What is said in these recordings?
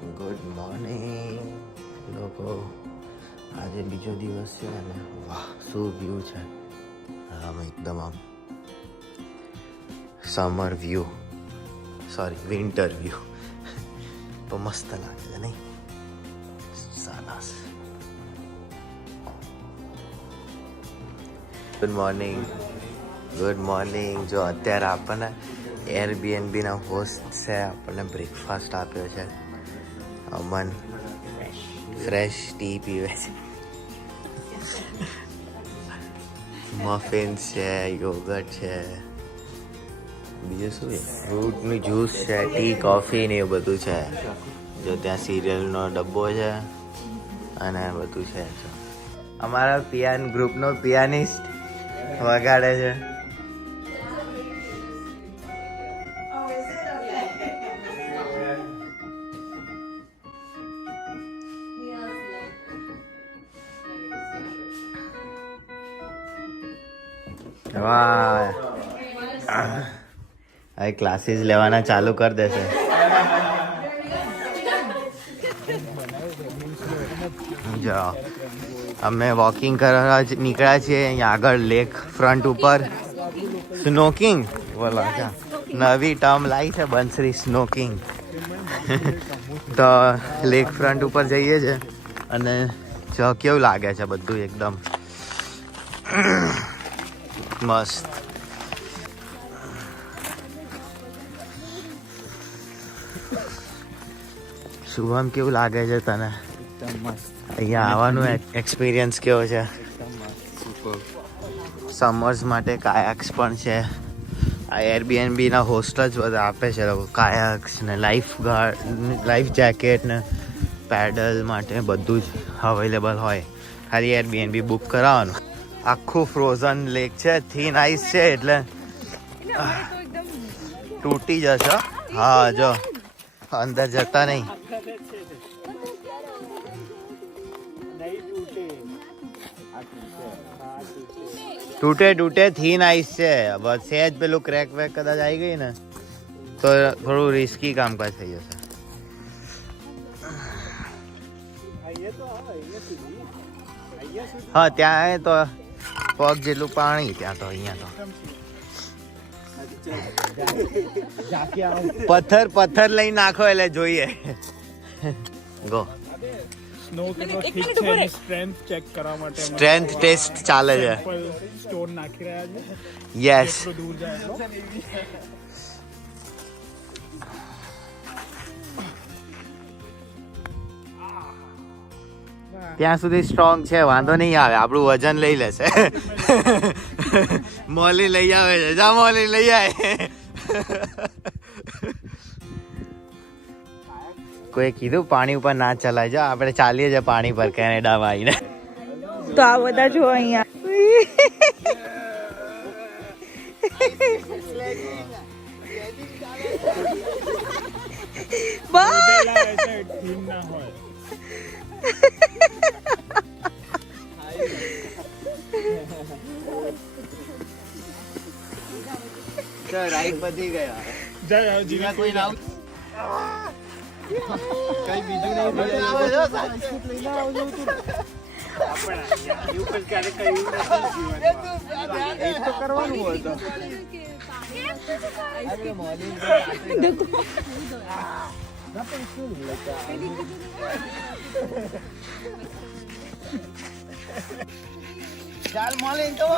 Good morning લોકો. આજે બીજો દિવસ છે અને વાહ શું વ્યૂ છે આમ, એકદમ આમ summer view, sorry winter view. તો મસ્ત લાગે છે નહીં? સરસ. Good morning, good morning. જો અત્યારે આપણને એરબીએનબીના હોસ્ટ છે, આપણને બ્રેકફાસ્ટ આપ્યો છે. અમન ફ્રેશ ટી પીવે છે, મફિન્સ છે, યોગર્ટ છે, બીજું શું છે, ફ્રૂટનું જ્યુસ છે, ટી કોફી ને એવું બધું છે. જો ત્યાં સિરિયલનો ડબ્બો છે અને બધું છે. અમારા ગ્રુપનો પિયાનિસ્ટ વગાડે છે. વાહ, હવે ક્લાસીસ લેવાના ચાલુ કરી દેશે. જો અમે વોકિંગ કરવા નીકળ્યા છીએ. અહીંયા આગળ લેક ફ્રન્ટ ઉપર સ્નોકિંગ, બોલો નવી ટર્મ લાવી છે બંસરી, સ્નોકિંગ. તો લેક ફ્રન્ટ ઉપર જઈએ છે અને જો કેવું લાગે છે બધું એકદમ મસ્ત. શુભમ કેવું લાગે છે તને? અહીંયા આવવાનું એક્સપિરિયન્સ કેવો છે? સમર્સ માટે કાયક્સ પણ છે. આ એરબીએનબીના હોસ્ટ જ બધા આપે છે લોકો, કાયક્સ ને લાઈફ જેકેટ ને પેડલ માટે બધું જ અવેલેબલ હોય. ખાલી એરબીએનબી બુક કરાવવાનું. આખું ફ્રોઝન લેક છે, થીન આઈસ છે એટલે તૂટી જશે. હા જો અંદર જતા નહીં. તૂટે થીન આઈસ છે. બસ સહેજ પેલું ક્રેક વેક કદાચ આવી ગઈ ને તો થોડું રિસ્કી કામકાજ થઈ જશે. હા ત્યાં તો પગ જેટલું પાણી, ત્યાં તો અહીંયા તો પથ્થર લઈ નાખો એટલે જોઈએ. ગો સ્ટ્રેન્થ ટેસ્ટ ચાલે છે. યસ, ત્યાં સુધી સ્ટ્રોંગ છે, વાંધો નહીં આવે. આપણું વજન લઈ લેશે. મોલી લઈ આવે છે, જા મોલી લઈ આવે. કોઈ કીધું પાણી ઉપર ના ચલાય? જા આપણે ચાલીએ છીએ પાણી પર કેનેડામાં આવીને. તો આ બધા જો અહીંયા રાઈડ પતી ગયા. કોઈ ના કઈ બીજું નહીં કરવાનું હોય તો ચાલ મોલી તો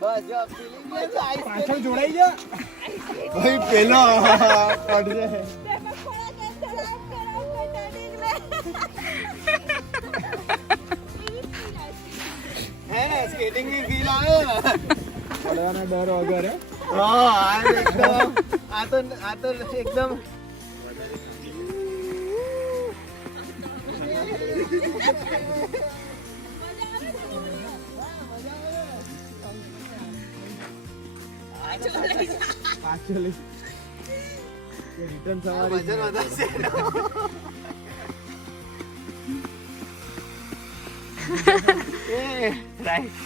બસ જો પાછળ જોડાઈ જા ભાઈ. પેલો પડશે. હે સ્કેટિંગ ની ફીલ આવે ને, પડવાનો ડર વગર. હા એકદમ આ તો એકદમ રિટર્ન સવારી વજન વધારશે. રાઈટ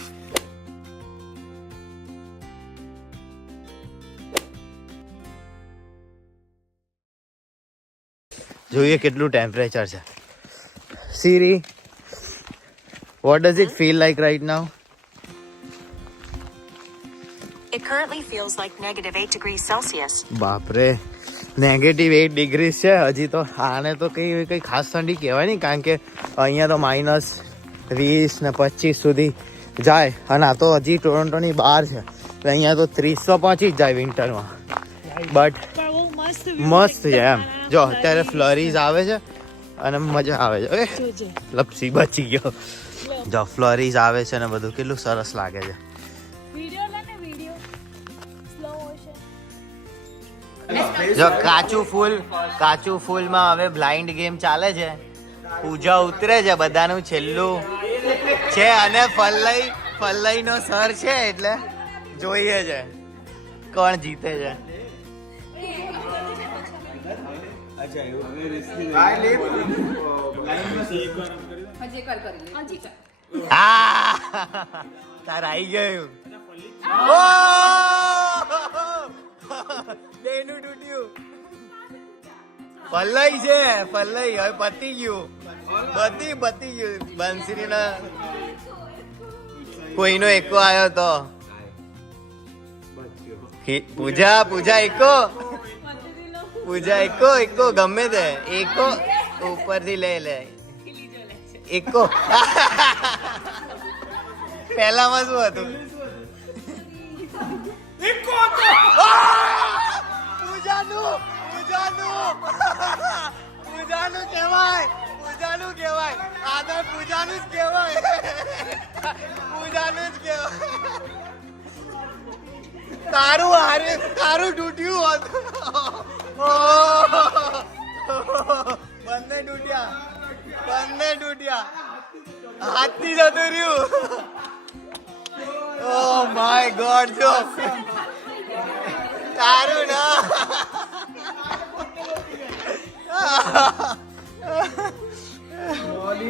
જોઈએ કેટલું ટેમ્પરેચર છે. Siri, what does it feel like right now? It currently feels like -8 degrees Celsius. બાપરે, -8 ડિગ્રી છે. હજી તો આને તો કઈ ખાસ ઠંડી કહેવાય નહીં, કારણ કે અહીંયા તો -20 ને 25 સુધી જાય, અને આ તો હજી ટોરન્ટોની બહાર છે. અહીંયા તો 30 તો પહોંચી જ જાય વિન્ટરમાં. બટ મસ્ત છે એમ. જો અત્યારે ફ્લરીઝ આવે છે અને મજા આવે છે. લપસી બચી ગયો. જો ફ્લરીઝ આવે છે ને બધું કેટલું સરસ લાગે છે. જો કાચું ફૂલમાં હવે બ્લાઇન્ડ ગેમ ચાલે છે. પૂજા ઉતરે છે, બધાનું છેલ્લું છે, અને ફલ્લઈ નો સર છે, એટલે જોઈએ છે કોણ જીતે છે. તાર આવી ગયું. બેનું તૂટ્યું. પલ્લઈ છે, પલ્લઈ હવે પતી ગયું. પતી ગયું. બંસરી ના કોઈનો એકો આવ્યો તો પૂજા એકો ગમે તે એકો ઉપરથી લે એકો. પહેલામાં શું હતું? પૂજાનું કહેવાય. આ તો પૂજાનું જ કહેવાય. તારું તૂટ્યું હતું. બંને તૂટ્યા. હાથથી જતું રહ્યું. Oh my God. જો તારું ના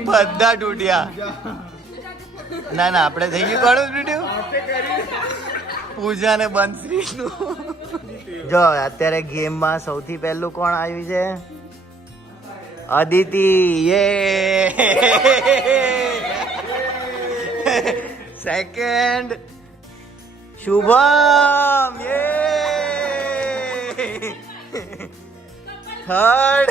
બધા તૂટ્યા. ના આપણે થઈ ગયું. કોણ તૂટ્યું? પૂજા ને બંસરી નું. જો અત્યારે ગેમમાં સૌથી પહેલું કોણ આવ્યું છે? અદિતિ. સેકન્ડ શુભમ. થર્ડ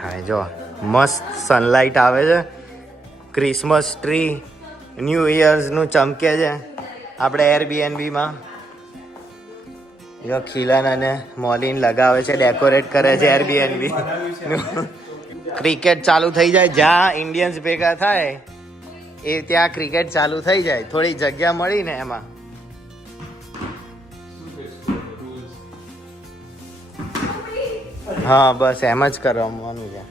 હાય જો મસ્ત સનલાઇટ આવે છે. ક્રિસમસ ટ્રી ન્યૂ ઇયર્સ નું ચમકે છે. આપણે એરબીએનબીમાં જો ખીલન અને મોલિન લગાવે છે, ડેકોરેટ કરે છે એરબીએનબી. ક્રિકેટ ચાલુ થઈ જાય, જ્યાં ઇન્ડિયન્સ ભેગા થાય એ ત્યાં ક્રિકેટ ચાલુ થઈ જાય. થોડી જગ્યા મળી ને એમાં. હા બસ એમ જ કરવાનું છે.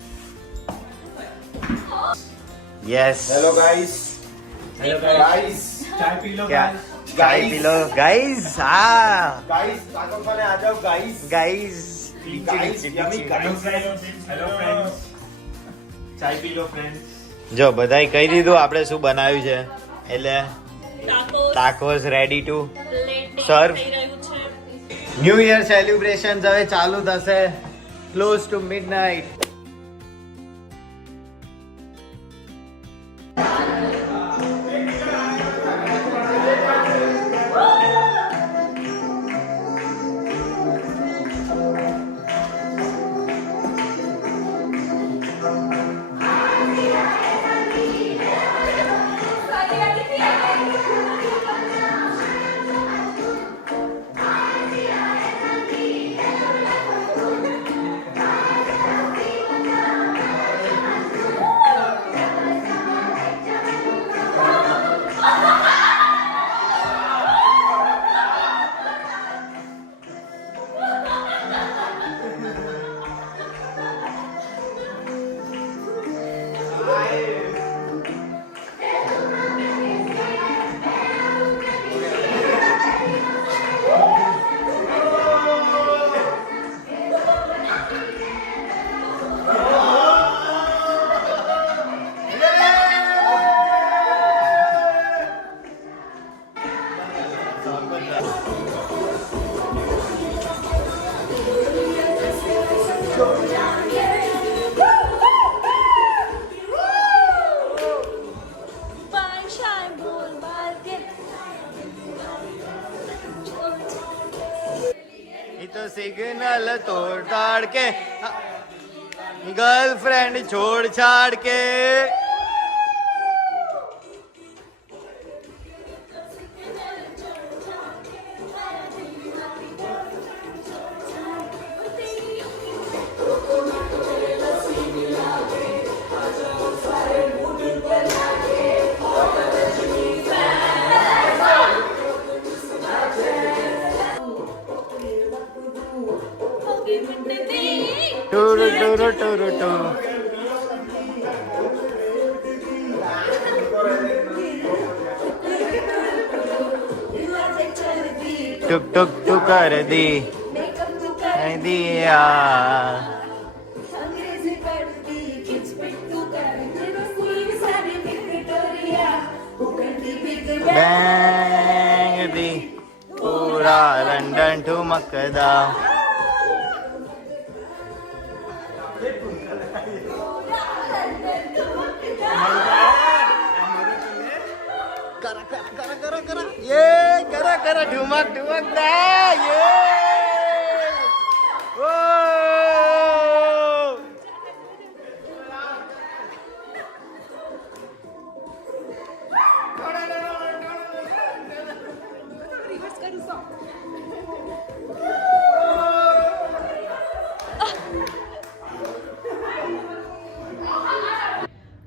યસ. Hello guys. ચાય પી લો ગાઈસ. હા ગાઈસ કાકો ખાને આ જાઓ ગાઈસ. Hello friends. ચાય પી લો ફ્રેન્ડ્સ. જો બધાય કહી દીધું આપણે શું બનાવ્યું છે, એટલે ટાકોસ રેડી ટુ સર્વ. ન્યૂ યર સેલિબ્રેશન હવે ચાલુ થશે ક્લોઝ ટુ મિડનાઇટ. छोड़ छाड़ के गर्लफ्रेंड छोड़ छाड़ के टूरू टूरू टूरू टू टुक टुक टुक कर दी दिया बैंग दी पूरा लंदन ठुमकदा करा ये करा ठुमक ठुमक दा ये ओ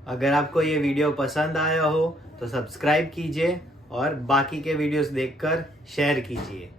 अगर आपको ये वीडियो पसंद आया हो तो सब्सक्राइब कीजिए और बाकी के वीडियोस देखकर शेयर कीजिए।